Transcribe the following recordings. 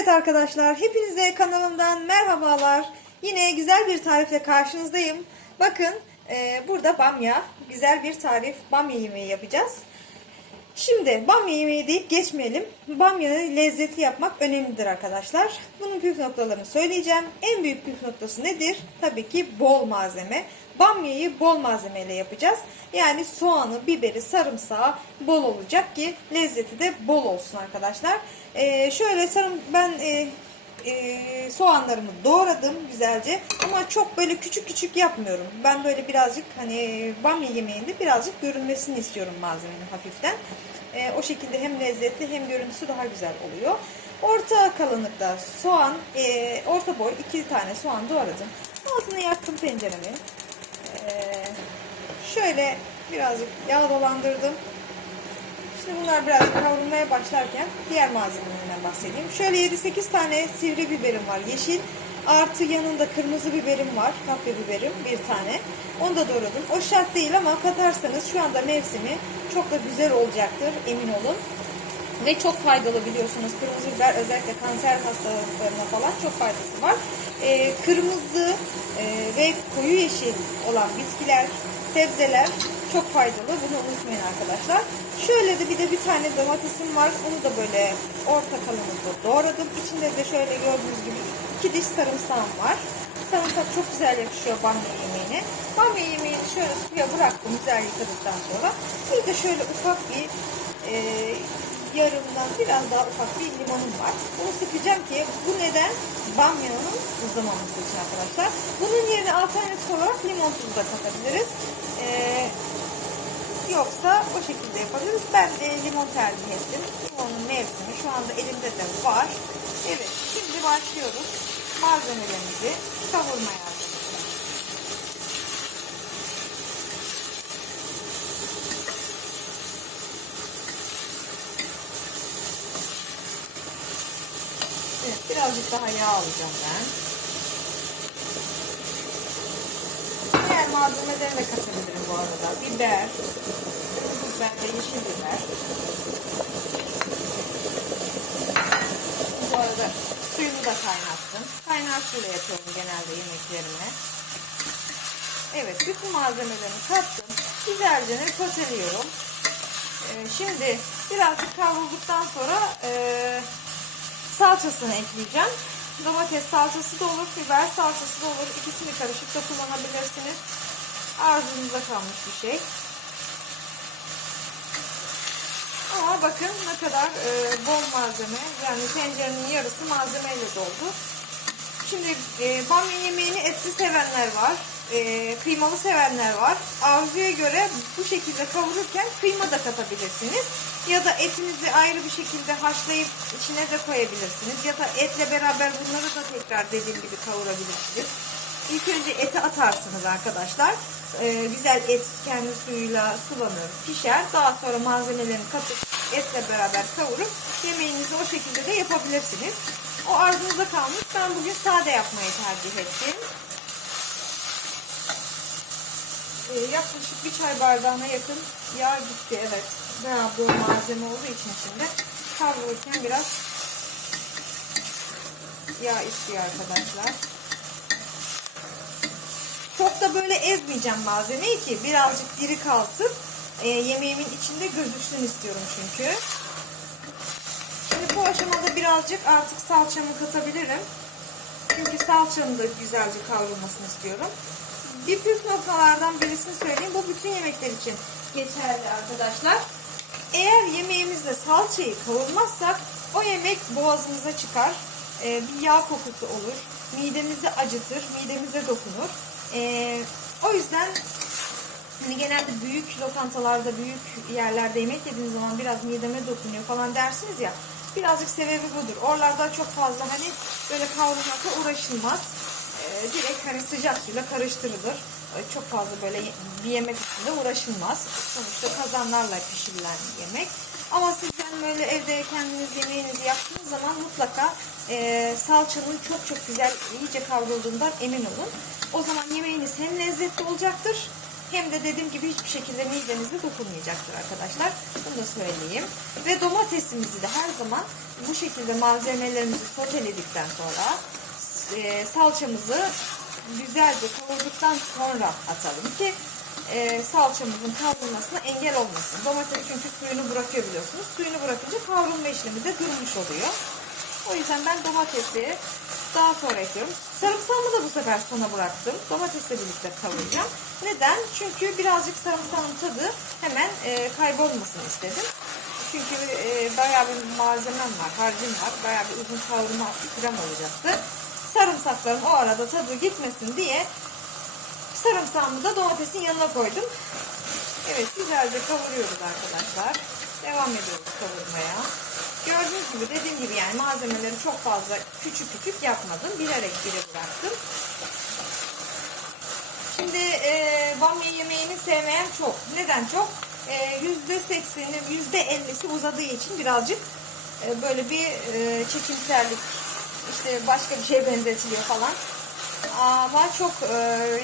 Evet arkadaşlar, hepinize kanalımdan merhabalar. Yine güzel bir tarifle karşınızdayım. Bakın, e, burada bamya, güzel bir tarif bamya yemeği yapacağız. Şimdi bamya yemeği deyip geçmeyelim. Bamyayı lezzetli yapmak önemlidir arkadaşlar. Bunun püf noktalarını söyleyeceğim. En büyük püf noktası nedir? Tabii ki bol malzeme. Bamyayı bol malzemeyle yapacağız. Yani soğanı, biberi, sarımsağı bol olacak ki lezzeti de bol olsun arkadaşlar. Ee, şöyle sarım ben e, e, soğanlarımı doğradım güzelce ama çok böyle küçük küçük yapmıyorum. Ben böyle birazcık hani bamya yemeğinde birazcık görünmesini istiyorum malzemenin hafiften. E, o şekilde hem lezzetli hem görüntüsü daha güzel oluyor. Orta kalınlıkta soğan, e, orta boy iki tane soğan doğradım. Altını yaktım tenceremi. E, şöyle birazcık yağ dolandırdım. Şimdi bunlar biraz kavrulmaya başlarken diğer malzemelerinden bahsedeyim. Şöyle 7-8 tane sivri biberim var yeşil. Artı yanında kırmızı biberim var. Kapya biberim bir tane. Onu da doğradım. O şart değil ama katarsanız şu anda mevsimi çok da güzel olacaktır emin olun. Ve çok faydalı biliyorsunuz. Kırmızı biber özellikle kanser hastalıklarına falan çok faydası var. Ee, kırmızı e, ve koyu yeşil olan bitkiler, sebzeler çok faydalı. Bunu unutmayın arkadaşlar. Şöyle de bir de bir tane domatesim var. Onu da böyle orta kalınlıkta doğradım. İçinde de şöyle gördüğünüz gibi iki diş sarımsağım var. Sarımsak çok güzel yakışıyor bamya yemeğine. Bamya yemeğini şöyle suya bıraktım güzel yıkadıktan sonra. Bir de şöyle ufak bir e, yarımdan biraz daha ufak bir limonum var. Bunu sıkacağım ki bu neden? Bamyanın uzamaması için arkadaşlar. Bunun yerine alternatif olarak limon tuzu da katabiliriz. Ee, yoksa o şekilde yapabiliriz. Ben de limon tercih ettim. Limonun mevsimi şu anda elimde de var. Evet şimdi başlıyoruz. Malzemelerimizi kavurmaya. Evet, birazcık daha yağ alacağım ben. Diğer malzemeleri de katabilirim bu arada. Biber, kırmızı biber ve yeşil biber. Bu arada suyunu da kaynattım. Kaynar suyla yapıyorum genelde yemeklerimi. Evet, bütün malzemelerimi kattım. Güzelce ne soteliyorum. Ee, şimdi birazcık kavrulduktan sonra e, salçasını ekleyeceğim. Domates salçası da olur, biber salçası da olur. İkisini karışık da kullanabilirsiniz. Arzunuza kalmış bir şey. Ama bakın ne kadar e, bol malzeme. Yani tencerenin yarısı malzemeyle doldu. Şimdi e, bamya yemeğini etli sevenler var. E, kıymalı sevenler var. Arzuya göre bu şekilde kavururken kıyma da katabilirsiniz. Ya da etinizi ayrı bir şekilde haşlayıp içine de koyabilirsiniz. Ya da etle beraber bunları da tekrar dediğim gibi kavurabilirsiniz. İlk önce eti atarsınız arkadaşlar. E, güzel et kendi suyuyla sulanır, pişer. Daha sonra malzemelerini katıp etle beraber kavurup yemeğinizi o şekilde de yapabilirsiniz. O arzunuza kalmış. Ben bugün sade yapmayı tercih ettim. Ee, yaklaşık bir çay bardağına yakın yağ gitti. Evet. Bayağı bol malzeme olduğu için şimdi kavrulurken biraz yağ istiyor arkadaşlar. Çok da böyle ezmeyeceğim malzemeyi ki birazcık diri kalsın. Ee, yemeğimin içinde gözüksün istiyorum çünkü. Şimdi bu aşamada birazcık artık salçamı katabilirim. Çünkü salçanın da güzelce kavrulmasını istiyorum. Bir püf noktalardan birisini söyleyeyim. Bu bütün yemekler için geçerli arkadaşlar. Eğer yemeğimizde salçayı kavurmazsak o yemek boğazımıza çıkar. Ee, bir yağ kokusu olur. Midemizi acıtır, midemize dokunur. Ee, o yüzden Hani genelde büyük lokantalarda, büyük yerlerde yemek yediğiniz zaman biraz mideme dokunuyor falan dersiniz ya. Birazcık sebebi budur. Oralarda çok fazla hani böyle kavrulmakla uğraşılmaz. Direkt hani sıcak suyla karıştırılır. Çok fazla böyle bir yemek üstünde uğraşılmaz. Sonuçta kazanlarla pişirilen yemek. Ama siz yani böyle evde kendiniz yemeğinizi yaptığınız zaman mutlaka e, salçanın çok çok güzel iyice kavrulduğundan emin olun. O zaman yemeğiniz hem lezzetli olacaktır Hem de dediğim gibi hiçbir şekilde midenize dokunmayacaktır arkadaşlar. Bunu da söyleyeyim. Ve domatesimizi de her zaman bu şekilde malzemelerimizi soteledikten sonra e, salçamızı güzelce kavurduktan sonra atalım ki e, salçamızın kavrulmasına engel olmasın. Domates çünkü suyunu bırakıyor biliyorsunuz. Suyunu bırakınca kavrulma işlemi de durmuş oluyor. O yüzden ben domatesi daha sonra ekliyorum. Sarımsağımı da bu sefer sona bıraktım. Domatesle birlikte kavuracağım. Neden? Çünkü birazcık sarımsağın tadı hemen e, kaybolmasını istedim. Çünkü e, bayağı bir malzemem var, harcım var. Bayağı bir uzun kavurma sürem olacaktı. Sarımsakların o arada tadı gitmesin diye sarımsağımı da domatesin yanına koydum. Evet güzelce kavuruyoruz arkadaşlar. Devam ediyoruz kavurmaya. Gördüğünüz gibi dediğim gibi yani malzemeleri çok fazla küçük küçük yapmadım. Bilerek bire bıraktım. Şimdi e, bamya yemeğini sevmeyen çok. Neden çok? E, %80'i, %50'si uzadığı için birazcık e, böyle bir e, çekimserlik, işte başka bir şeye benzetiliyor falan. Ama çok e,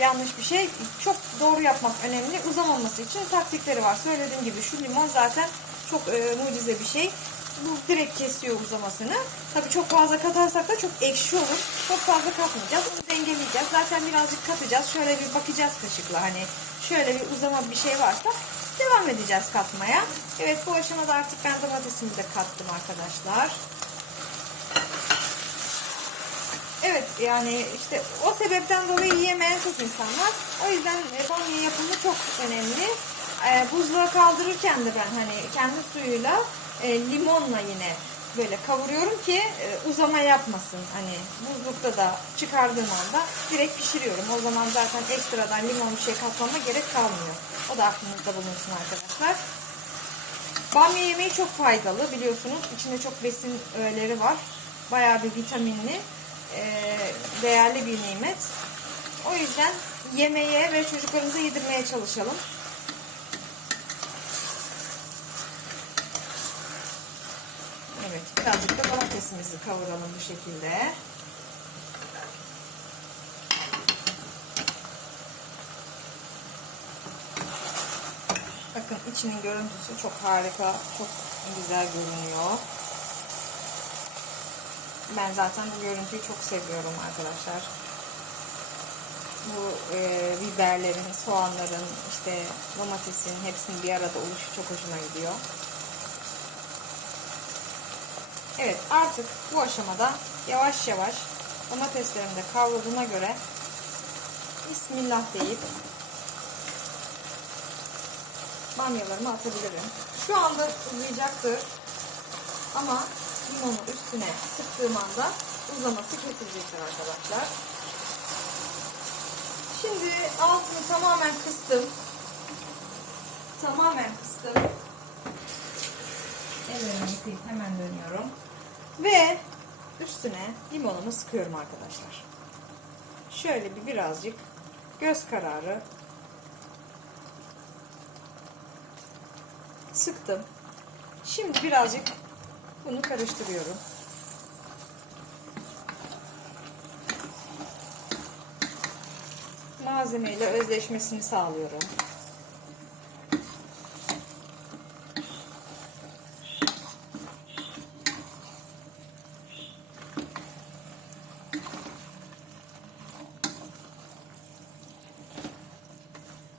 yanlış bir şey. Çok doğru yapmak önemli. Uzamaması için taktikleri var. Söylediğim gibi şu limon zaten çok e, mucize bir şey. Bu direkt kesiyor uzamasını. Tabii çok fazla katarsak da çok ekşi olur. Çok fazla katmayacağız. Onu dengeleyeceğiz. Zaten birazcık katacağız. Şöyle bir bakacağız kaşıkla. Hani şöyle bir uzama bir şey varsa devam edeceğiz katmaya. Evet bu aşamada artık ben domatesimi de kattım arkadaşlar. Evet yani işte o sebepten dolayı yiyemeyen çok insan var. O yüzden e, bamya yapımı çok önemli. E, buzluğa kaldırırken de ben hani kendi suyuyla e, limonla yine böyle kavuruyorum ki e, uzama yapmasın. Hani buzlukta da çıkardığım anda direkt pişiriyorum. O zaman zaten ekstradan limon bir şey katmama gerek kalmıyor. O da aklınızda bulunsun arkadaşlar. Bamya yemeği çok faydalı biliyorsunuz. İçinde çok besin öğeleri var. Bayağı bir vitaminli, e, değerli bir nimet. O yüzden yemeye ve çocuklarımıza yedirmeye çalışalım. Evet, birazcık da domatesimizi kavuralım bu şekilde. Bakın içinin görüntüsü çok harika, çok güzel görünüyor. Ben zaten bu görüntüyü çok seviyorum arkadaşlar. Bu e, biberlerin, soğanların, işte domatesin hepsinin bir arada oluşu çok hoşuma gidiyor. Evet artık bu aşamada yavaş yavaş domateslerim de kavrulduğuna göre Bismillah deyip bamyalarımı atabilirim. Şu anda uzayacaktır. Ama limonu üstüne sıktığım anda uzaması kesilecektir arkadaşlar. Şimdi altını tamamen kıstım. Tamamen kıstım. Ellerimi yıkayıp hemen dönüyorum. Ve üstüne limonumu sıkıyorum arkadaşlar. Şöyle bir birazcık göz kararı sıktım. Şimdi birazcık bunu karıştırıyorum. Malzemeyle özleşmesini sağlıyorum.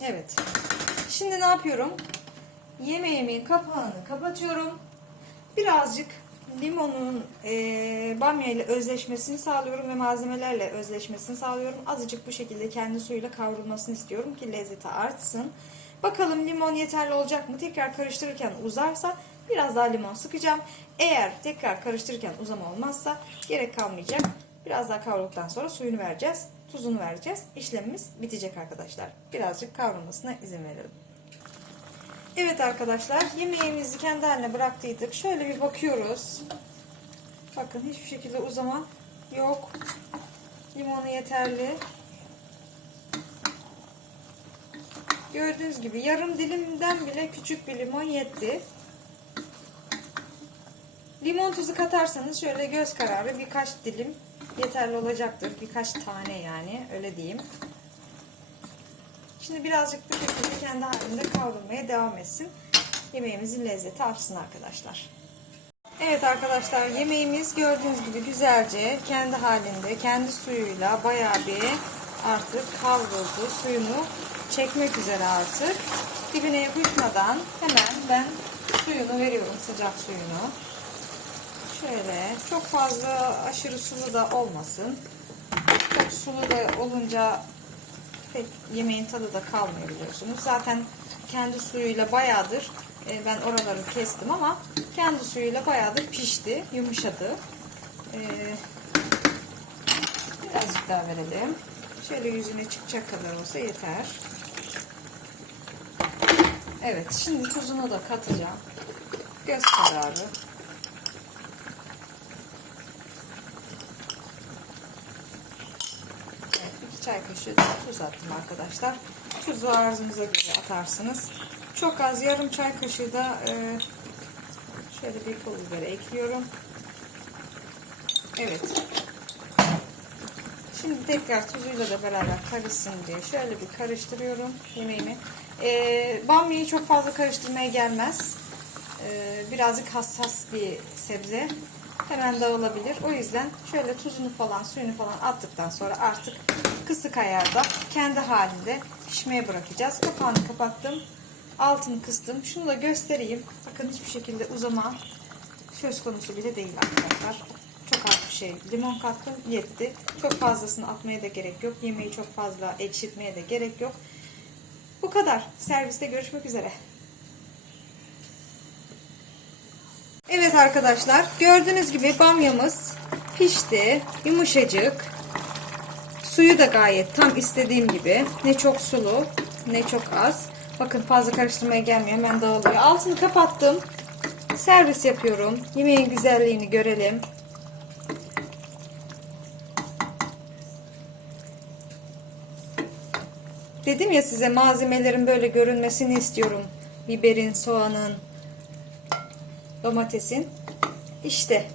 Evet. Şimdi ne yapıyorum? Yemeğimin kapağını kapatıyorum. Birazcık limonun e, bamya ile özleşmesini sağlıyorum ve malzemelerle özleşmesini sağlıyorum. Azıcık bu şekilde kendi suyuyla kavrulmasını istiyorum ki lezzeti artsın. Bakalım limon yeterli olacak mı? Tekrar karıştırırken uzarsa biraz daha limon sıkacağım. Eğer tekrar karıştırırken uzama olmazsa gerek kalmayacak. Biraz daha kavrulduktan sonra suyunu vereceğiz. Tuzunu vereceğiz. İşlemimiz bitecek arkadaşlar. Birazcık kavrulmasına izin verelim. Evet arkadaşlar yemeğimizi kendi haline bıraktıydık. Şöyle bir bakıyoruz. Bakın hiçbir şekilde uzama yok. Limonu yeterli. Gördüğünüz gibi yarım dilimden bile küçük bir limon yetti. Limon tuzu katarsanız şöyle göz kararı birkaç dilim yeterli olacaktır. Birkaç tane yani öyle diyeyim. Şimdi birazcık şekilde kendi halinde kavrulmaya devam etsin. Yemeğimizin lezzeti artsın arkadaşlar. Evet arkadaşlar yemeğimiz gördüğünüz gibi güzelce kendi halinde kendi suyuyla bayağı bir artık kavruldu. Suyunu çekmek üzere artık. Dibine yapışmadan hemen ben suyunu veriyorum sıcak suyunu. Şöyle çok fazla aşırı sulu da olmasın. Çok sulu da olunca pek yemeğin tadı da kalmıyor biliyorsunuz. Zaten kendi suyuyla bayağıdır e, ben oraları kestim ama kendi suyuyla bayağıdır pişti, yumuşadı. E, birazcık daha verelim. Şöyle yüzüne çıkacak kadar olsa yeter. Evet, şimdi tuzunu da katacağım. Göz kararı. Evet, iki çay kaşığı tuz attım arkadaşlar. Tuzu arzınıza göre atarsınız. Çok az yarım çay kaşığı da e, şöyle bir pul biber ekliyorum. Evet. Şimdi tekrar tuzuyla da beraber karışsın diye şöyle bir karıştırıyorum yemeğimi. E, bamyayı çok fazla karıştırmaya gelmez. E, birazcık hassas bir sebze. Hemen dağılabilir. O yüzden şöyle tuzunu falan suyunu falan attıktan sonra artık kısık ayarda kendi halinde pişmeye bırakacağız. Kapağını kapattım. Altını kıstım. Şunu da göstereyim. Bakın hiçbir şekilde uzama söz konusu bile değil arkadaşlar. Çok az bir şey. Limon kattım yetti. Çok fazlasını atmaya da gerek yok. Yemeği çok fazla ekşitmeye de gerek yok. Bu kadar. Serviste görüşmek üzere. Evet arkadaşlar gördüğünüz gibi bamyamız pişti. Yumuşacık. Suyu da gayet tam istediğim gibi. Ne çok sulu ne çok az. Bakın fazla karıştırmaya gelmiyor. Hemen dağılıyor. Altını kapattım. Servis yapıyorum. Yemeğin güzelliğini görelim. Dedim ya size malzemelerin böyle görünmesini istiyorum. Biberin, soğanın, domatesin. İşte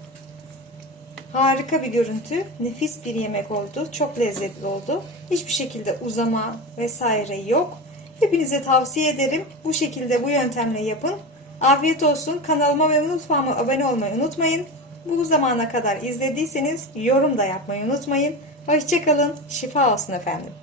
harika bir görüntü, nefis bir yemek oldu. Çok lezzetli oldu. Hiçbir şekilde uzama vesaire yok. Hepinize tavsiye ederim. Bu şekilde bu yöntemle yapın. Afiyet olsun. Kanalıma ve mutfağıma abone olmayı unutmayın. Bu zamana kadar izlediyseniz yorum da yapmayı unutmayın. Hoşçakalın. Şifa olsun efendim.